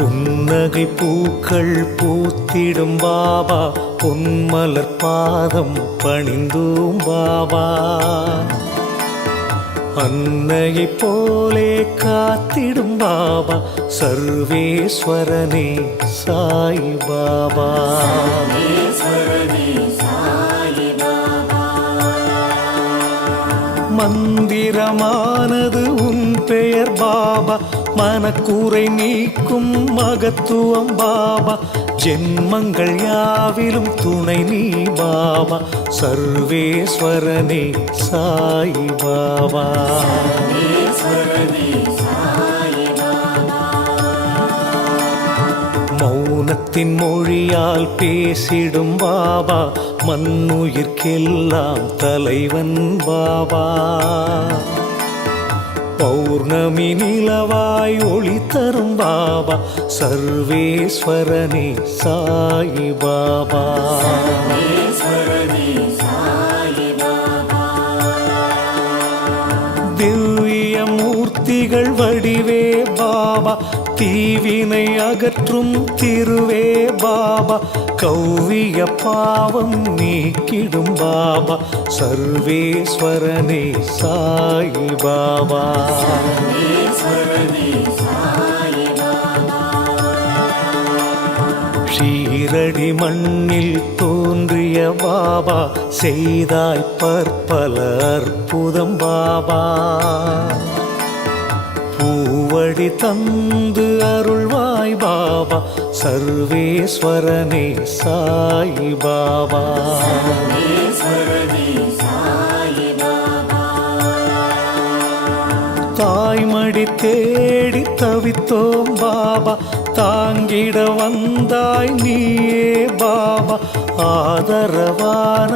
புன்னகை பூக்கள் பூத்திடும் பாபா, பொன்மலர் பாதம் பணிந்தோம் பாபா. அன்னையைப் போலே காத்திடும் பாபா, சர்வேஸ்வரனே சாய் பாபா. மந்திரமானது உன் பெயர் பாபா, மனக்கூரை நீக்கும் மகத்துவம் பாபா. ஜென்மங்கள் யாவிலும் துணை நீ பாபா, சர்வேஸ்வரனே சாய் பாபா. மௌனத்தின் மொழியால் பேசிடும் பாபா, மண்ணுயிர்க்கெல்லாம் தலைவன் பாபா. பௌர்ணமி நிலவாய் ஒளி தரும் பாபா, சர்வேஸ்வரனே சாய் பாபா. திவ்ய மூர்த்திகள் வடிவே பாபா, தீவினை அகற்றும் திருவே பாபா. கௌவிய பாவம் நீக்கிடும் பாபா, சர்வேஸ்வரனே சாய் பாபா. ஷீரடி மண்ணில் தோன்றிய பாபா, செய்தாய் பற்பல அற்புதம் பாபா. பூவடி தந்து அருள்வாய் பாபா, சர்வேஸ்வரனே சாய் பாபா. தாய்மடி தேடி தவித்தோம் பாபா, தாங்கிட வந்தாய் நீயே பாபா. ஆதரவான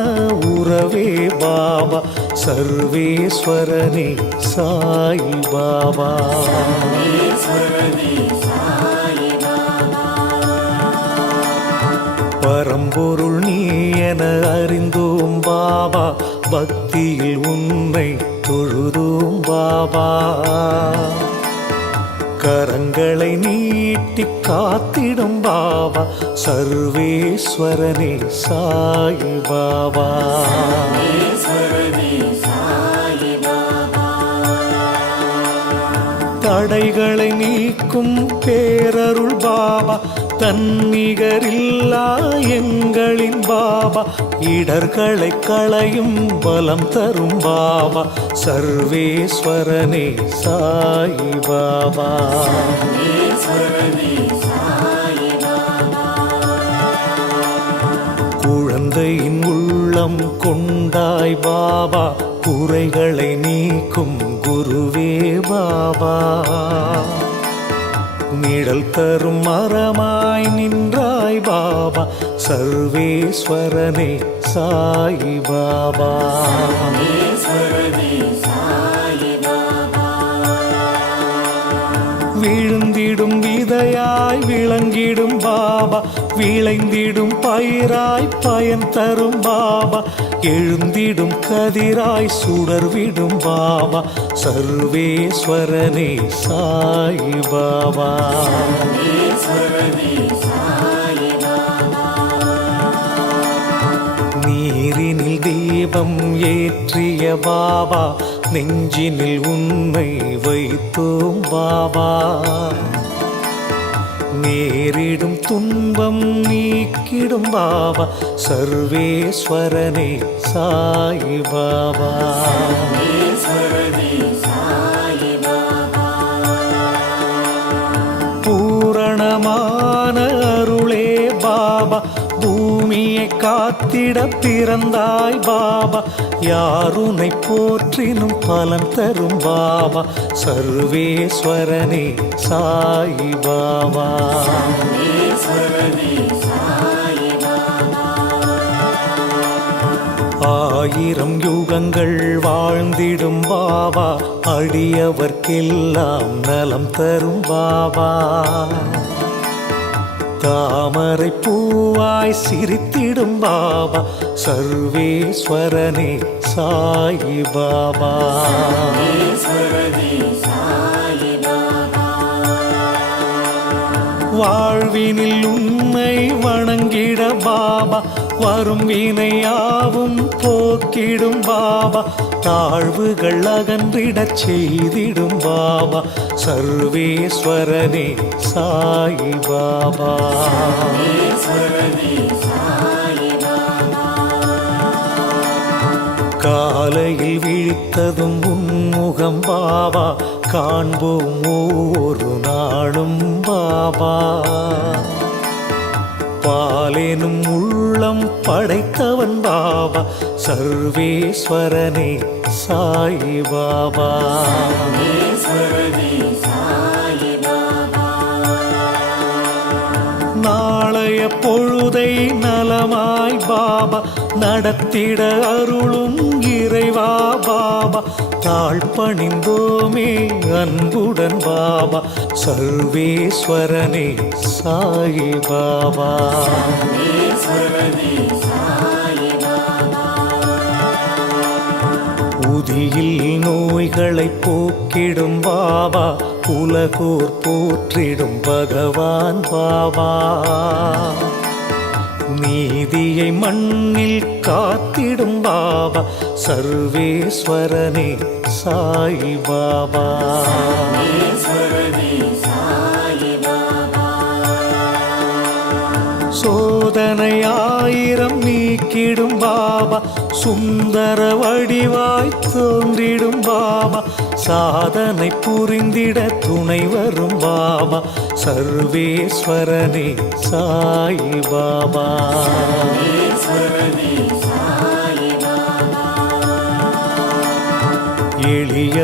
உறவே பாபா, சர்வேஸ்வரனே சாய் பாபா. பரம்பொருள் நீ என அறிந்தோம் பாபா, பக்தியில் உன்னை தொழுதோம் பாபா. கரங்களை நீட்டி காத்திடும் பாபா, சர்வேஸ்வரனே சாய் பாபா. தடைகளை நீக்கும் பேரருள் பாபா, தன்னிகரில்லா எங்களின் பாபா. இடர்களை களையும் பலம் தரும் பாபா, சர்வேஸ்வரனே சாய் பாபா. குழந்தையின் உள்ளம் கொண்டாய் பாபா, குறைகளை நீக்கும் குருவே பாபா. நிழல் தரும் மரமாய் நின்றாய் பாபா, சர்வேஸ்வரனே சாய் பாபா. விழுந்திடும் விதையாய் விளங்கிடும் பாபா, விளைந்திடும் பயிராய் பயன் தரும் பாபா. எழுந்திடும் கதிராய் சுடர்விடும் பாபா, சர்வேஸ்வரனே சாய் பாபா. நீரினில் தீபம் ஏற்றிய பாபா, நெஞ்சினில் உன்னை வைத்தோம் பாபா. நேரிடும் துன்பம் நீக்கிடும் பாபா, சர்வேஸ்வரனே சாய் பாபா. பூரணமான அருளே பாபா, பூமியை காத்திட பிறந்தாய் பாபா. யாருனை போற்றினும் பலன் தரும் பாபா, சர்வேஸ்வரனே சாய் பாபா. ஆயிரம் யுகங்கள் வாழ்ந்திடும் பாபா, அடியவர்க்கெல்லாம் நலம் தரும் பாபா. தாமரை பூவாய் சிரித்திடும் பாபா, சர்வேஸ்வரனே சாய் பாபா. வாழ்வினில் உன்னை வணங்கிட பாபா வரும் வினையாவும் போக்கிடும் பாபா தாழ்வுகள் அகன்றிடச் செய்திடும் பாபா சர்வேஸ்வரனே சாயி பாபா காலையில் விழித்ததும் உன்முகம் பாபா காண்போம் ஒவ்வொரு நாளும் பாபா பாலேனும் உள்ளம் படைத்தவன் பாபா சர்வேஸ்வரனே சாயி பாபா நாளைய பொழுதை நலமாய் பாபா நடத்திட அருளும் இறைவா பாபா தாழ்பணிந்தோமே அன்புடன் பாபா சர்வேஸ்வரனே சாயி பாபா உதியில் நோய்களை போக்கிடும் பாபா உலகோர் போற்றிடும் பகவான் பாபா நீதியை மண்ணில் காத்திடும் பாபா சர்வேஸ்வரனே சாயி பாபா சோதனையாயிரம் நீக்கிடும் பாபா சுந்தர வடிவாய் தோன்றிடும் பாபா சாதனை புரிந்திட துணை வரும் பாபா சர்வேஸ்வரனே சாயி பாபா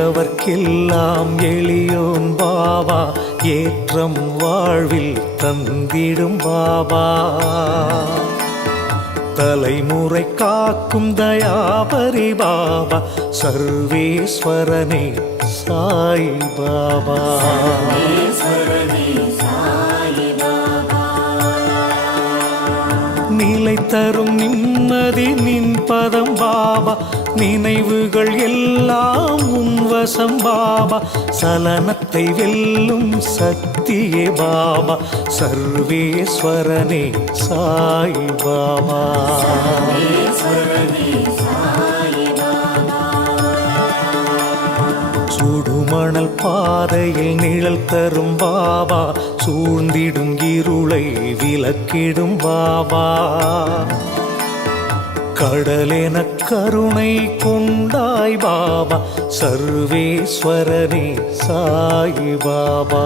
எளியவர்க்கெல்லாம் எளியோன் பாபா ஏற்றம் வாழ்வில் தந்திடும் பாபா தலைமுறை காக்கும் தயாபரி பாபா சர்வேஸ்வரனே சாயி பாபா நிலை தரும் நிம்மதி நின் பதம் பாபா நினைவுகள் எல்லாம் உன்வசம் பாபா சலனத்தை வெல்லும் சக்தியே பாபா சர்வேஸ்வரனே சாயி பாபா சுடுமணல் பாதையில் நிழல் தரும் பாபா சூழ்ந்திடும் இருளை விலக்கிடும் பாபா கடலென கருணை கொண்டாய் பாபா சர்வேஸ்வரனே சாயி பாபா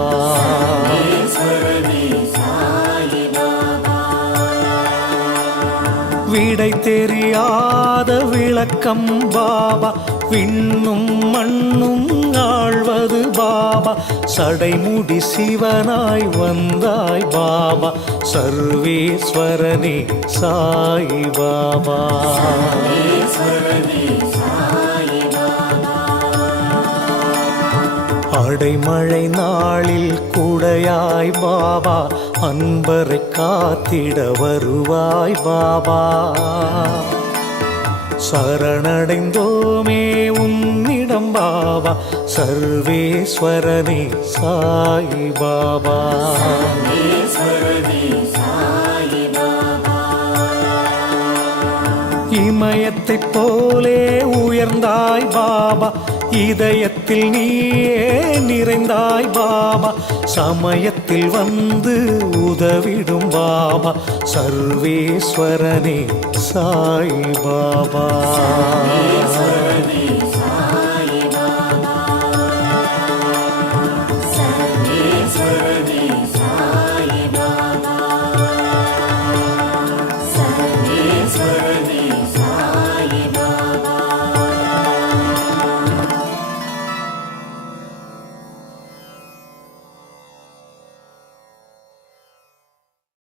விடை தெரியாத விளக்கம் பாபா விண்ணும் மண்ணும் ஆழ்வது பாபா சடைமுடி சிவனாய் வந்தாய் பாபா சர்வேஸ்வரனே சாயி பாபா அடைமழை நாளில் குடையாய் பாபா அன்பரை காத்திட வருவாய் பாபா சரணடைந்தோமே உன்னிடம் பாபா சர்வேஸ்வரனே சாயி பாபா இமயத்தைப் போலே உயர்ந்தாய் பாபா இதயத்தில் நீயே நிறைந்தாய் பாபா சமயத்தில் வந்து உதவிடும் பாபா சர்வேஸ்வரனே சாயி பாபா